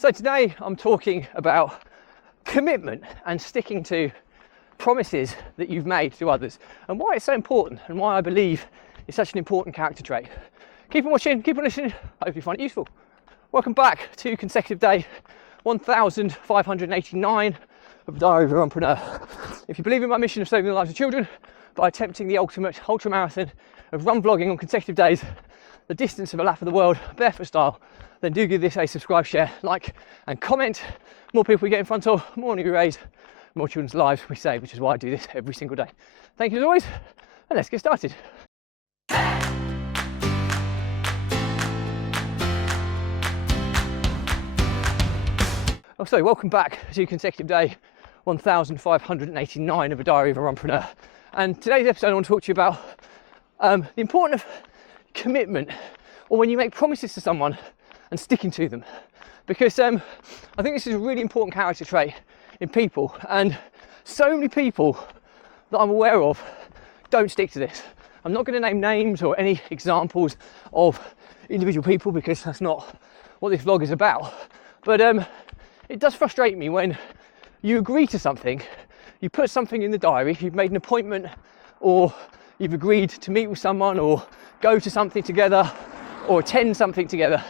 So today I'm talking about commitment and sticking to promises that you've made to others, and why it's so important and why I believe it's such an important character trait. Keep on watching, keep on listening, hope you find it useful. Welcome back to consecutive day 1589 of the Diary of a Runpreneur. If you believe in my mission of saving the lives of children by attempting the ultimate ultra marathon of run vlogging on consecutive days, the distance of a lap of the world, barefoot style, then do give this a subscribe, share, like and comment. More people we get in front of, more money we raise, more children's lives we save, which is why I do this every single day. Thank you as always, and let's get started. So welcome back to consecutive day 1589 of a Diary of a Runpreneur. And today's episode I want to talk to you about the importance of commitment, or when you make promises to someone and sticking to them, because I think this is a really important character trait in people, and so many people that I'm aware of don't stick to this. I'm not going to name names or any examples of individual people because that's not what this vlog is about, but it does frustrate me when you agree to something, you put something in the diary, you've made an appointment, or you've agreed to meet with someone or go to something together or attend something together,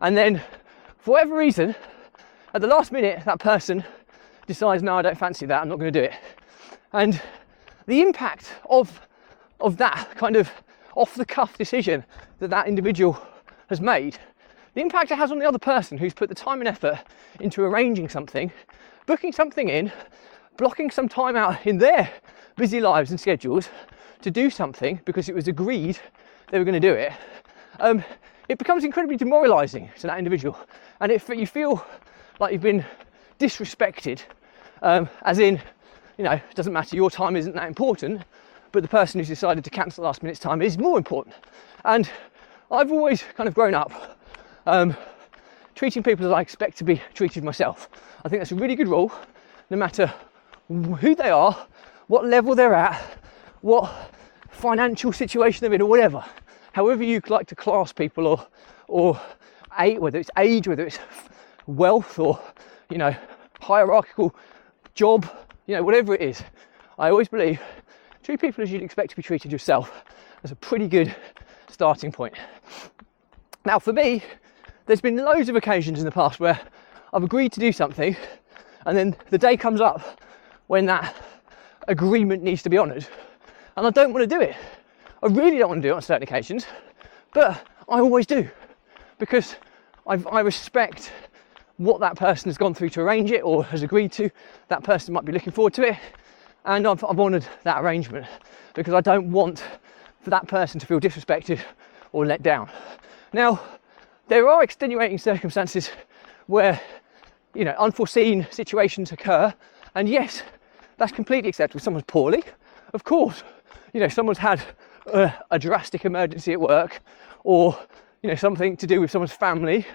and then for whatever reason at the last minute that person decides, no, I don't fancy that, I'm not going to do it. And the impact of that kind of off the cuff decision that individual has made, the impact it has on the other person who's put the time and effort into arranging something, booking something in, blocking some time out in their busy lives and schedules to do something because it was agreed they were going to do it, it becomes incredibly demoralising to that individual. And if you feel like you've been disrespected, as in, you know, it doesn't matter, your time isn't that important, but the person who's decided to cancel last minute's time is more important. And I've always kind of grown up treating people as I expect to be treated myself. I think that's a really good rule, no matter who they are, what level they're at, what financial situation they're in, or whatever. However you like to class people, or whether it's age, whether it's wealth, or, you know, hierarchical job, you know, whatever it is, I always believe treat people as you'd expect to be treated yourself. That's a pretty good starting point. Now for me, there's been loads of occasions in the past where I've agreed to do something, and then the day comes up when that agreement needs to be honoured, and I don't want to do it. I really don't want to do it on certain occasions, but I always do, because I respect what that person has gone through to arrange it or has agreed to. That person might be looking forward to it, and I've honoured that arrangement because I don't want for that person to feel disrespected or let down. Now, there are extenuating circumstances where, you know, unforeseen situations occur, and yes, that's completely acceptable. Someone's poorly, of course. You know, someone's had a drastic emergency at work, or, you know, something to do with someone's family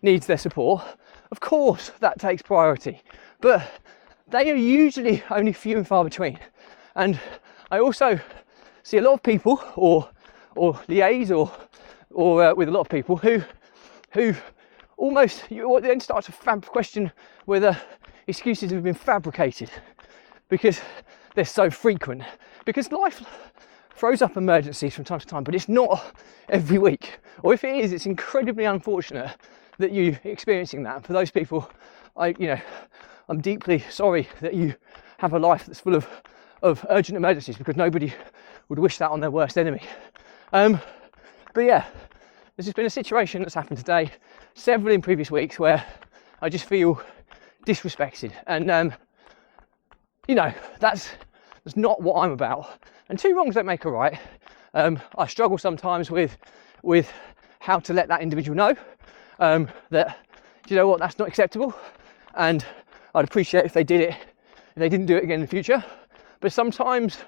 needs their support. Of course, that takes priority, but they are usually only few and far between. And I also see a lot of people, or liaise, or with a lot of people who almost, you then start to question whether excuses have been fabricated because they're so frequent. Because life throws up emergencies from time to time, but it's not every week. Or if it is, it's incredibly unfortunate that you're experiencing that. For those people, I'm deeply sorry that you have a life that's full of urgent emergencies, because nobody would wish that on their worst enemy. But yeah, there's just been a situation that's happened today, several in previous weeks, where I just feel disrespected, and you know, that's not what I'm about. And two wrongs don't make a right. I struggle sometimes with how to let that individual know that, do you know what, that's not acceptable, and I'd appreciate if they didn't do it again in the future. But sometimes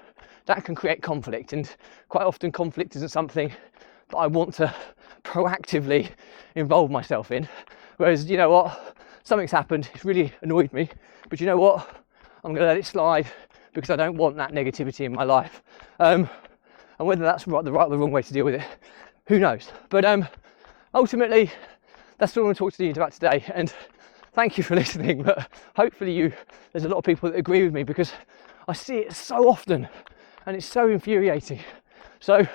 that can create conflict, and quite often conflict isn't something that I want to proactively involve myself in. Whereas, you know what, something's happened, it's really annoyed me, but you know what, I'm going to let it slide because I don't want that negativity in my life. And whether that's the right or the wrong way to deal with it, who knows. But ultimately, that's what I want to talk to you about today. And thank you for listening, but hopefully there's a lot of people that agree with me, because I see it so often and it's so infuriating. So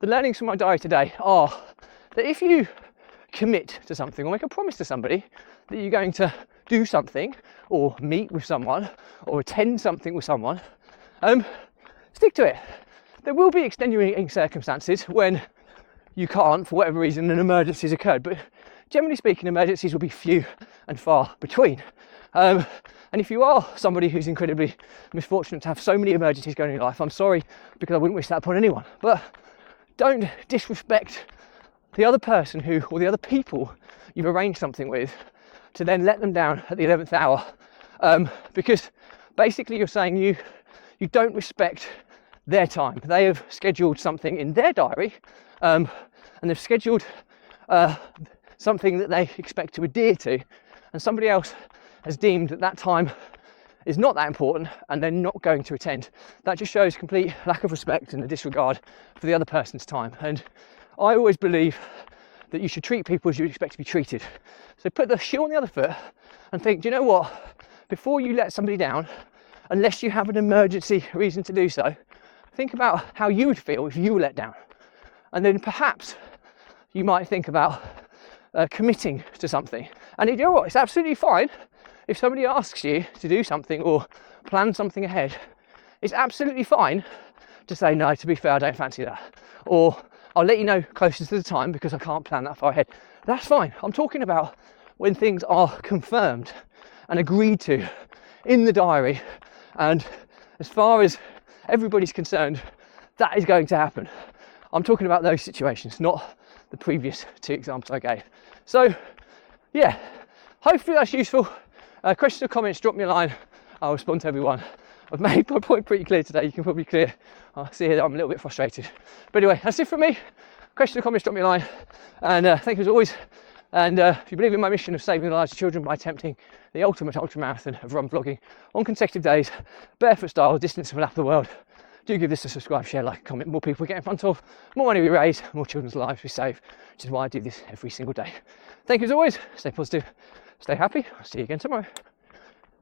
the learnings from my diary today are that if you commit to something or make a promise to somebody that you're going to do something or meet with someone or attend something with someone, stick to it. There will be extenuating circumstances when you can't, for whatever reason, an emergency has occurred, but generally speaking, emergencies will be few and far between. And if you are somebody who's incredibly misfortunate to have so many emergencies going in your life, I'm sorry, because I wouldn't wish that upon anyone. But don't disrespect the other person or the other people you've arranged something with to then let them down at the 11th hour. Because basically you're saying you don't respect their time. They have scheduled something in their diary, and they've scheduled something that they expect to adhere to, and somebody else has deemed that time is not that important and they're not going to attend. That just shows complete lack of respect and a disregard for the other person's time. And I always believe that you should treat people as you expect to be treated. So put the shoe on the other foot and think, do you know what? Before you let somebody down, unless you have an emergency reason to do so, think about how you would feel if you were let down. And then perhaps you might think about committing to something. And you know what? It's absolutely fine if somebody asks you to do something or plan something ahead. It's absolutely fine to say, no, to be fair, I don't fancy that. Or I'll let you know closer to the time because I can't plan that far ahead. That's fine. I'm talking about when things are confirmed and agreed to in the diary, and as far as everybody's concerned, that is going to happen. I'm talking about those situations, not the previous two examples I gave. So yeah, hopefully that's useful. Questions or comments, drop me a line. I'll respond to everyone. I've made my point pretty clear today. You can probably see here that I'm a little bit frustrated. But anyway, that's it from me. Questions or comments, drop me a line. And thank you as always. And if you believe in my mission of saving the lives of children by attempting the ultimate ultramarathon of run vlogging on consecutive days, barefoot style, distance from half the world, do give this a subscribe, share, like, comment. More people we get in front of, more money we raise, more children's lives we save, which is why I do this every single day. Thank you as always. Stay positive, stay happy. I'll see you again tomorrow.